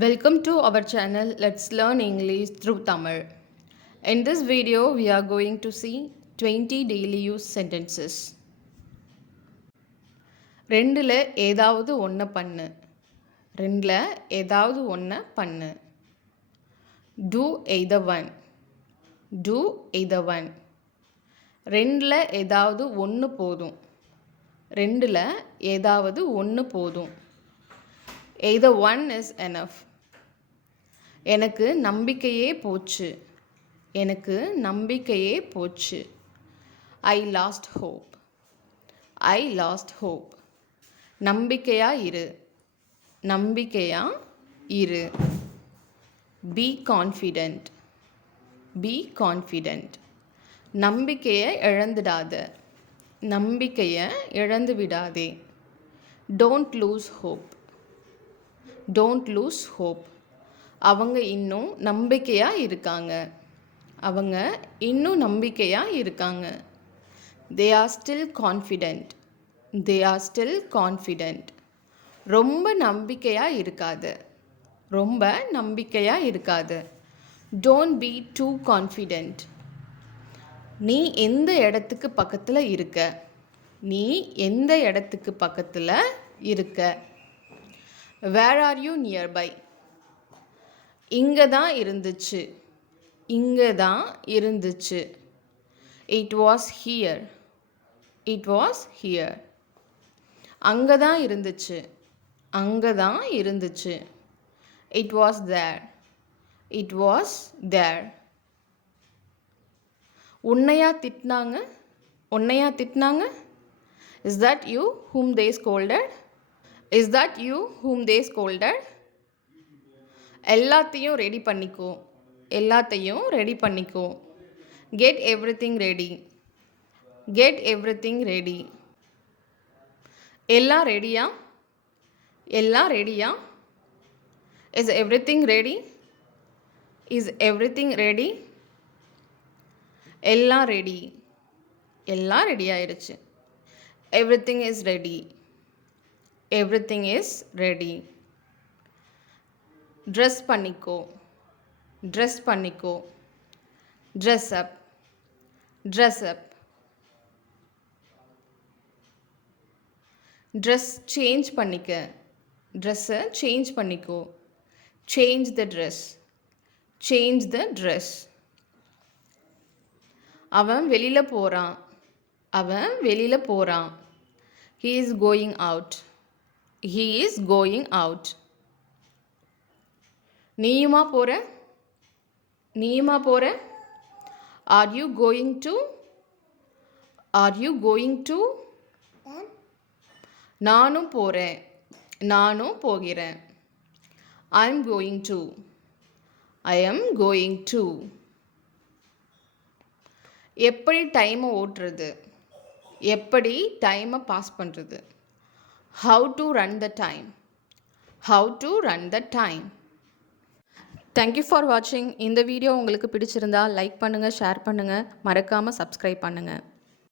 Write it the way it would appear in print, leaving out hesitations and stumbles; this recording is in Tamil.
Welcome to our channel. Let's learn English through Tamil. In this video, we are going to see 20 daily use sentences. ரெண்டுல ஏதாவது ஒன்று பண்ணு. ரெண்டுல ஏதாவது ஒன்று பண்ணு. Do either one. Do either one. ரெண்டுல ஏதாவது ஒன்று போதும். ரெண்டுல ஏதாவது ஒன்று போதும். Either one is enough. எனக்கு நம்பிக்கையே போச்சு. எனக்கு நம்பிக்கையே போச்சு. I lost hope. I lost hope. நம்பிக்கையா இரு. நம்பிக்கையா இரு. Be confident. Be confident. நம்பிக்கையை இழந்துடாத. நம்பிக்கையை இழந்து விடாதே. Don't lose hope. Don't lose hope. அவங்க இன்னும் நம்பிக்கையாக இருக்காங்க. அவங்க இன்னும் நம்பிக்கையாக இருக்காங்க. They are still confident. They are still confident. ரொம்ப நம்பிக்கையாக இருக்காது. ரொம்ப நம்பிக்கையாக இருக்காது. Don't be too confident. நீ எந்த இடத்துக்கு பக்கத்தில் இருக்க? நீ எந்த இடத்துக்கு பக்கத்தில் இருக்க? Where are you nearby? இங்கே தான் இருந்துச்சு. இங்கே தான் இருந்துச்சு. It was here. It was here. அங்கே தான் இருந்துச்சு. அங்கே தான் இருந்துச்சு. It was there. It was there. உன்னையா திட்டினாங்க? உன்னையா திட்டினாங்க? Is that you whom they scolded? Is that you whom they scolded? எல்லாத்தையும் ரெடி பண்ணிக்கோ. எல்லாத்தையும் ரெடி பண்ணிக்கோ. Get everything ready. Get everything ready. எல்லாம் ரெடியா? எல்லாம் ரெடியா? Is everything ready? Is everything ready? எல்லாம் ரெடி. எல்லாம் ரெடி ஆயிடுச்சு. Everything is ready. Everything is ready. Dress பண்ணிக்கோ. ட்ரெஸ் பண்ணிக்கோ. ட்ரெஸ் அப். ட்ரெஸ் அப். ட்ரெஸ் சேஞ்ச் பண்ணிக்க. ட்ரெஸ்ஸை சேஞ்ச் பண்ணிக்கோ. Change the dress. Change the dress. அவன் வெளியில் போகிறான். அவன் வெளியில் போகிறான். He is going out. He is going out. நீயுமா போகிற? நீயுமா போகிற? Are you going to? Are you going to? நானும் போகிறேன். நானும் போகிறேன். I am going to. I am going to. எப்படி டைமை ஓட்டுறது? எப்படி டைமை பாஸ் பண்ணுறது? How to run the time. How to run the time. Thank you for watching. இந்த வீடியோ உங்களுக்கு பிடிச்சிருந்தா லைக் பண்ணுங்கள், ஷேர் பண்ணுங்கள், மறக்காமல் சப்ஸ்கிரைப் பண்ணுங்கள்.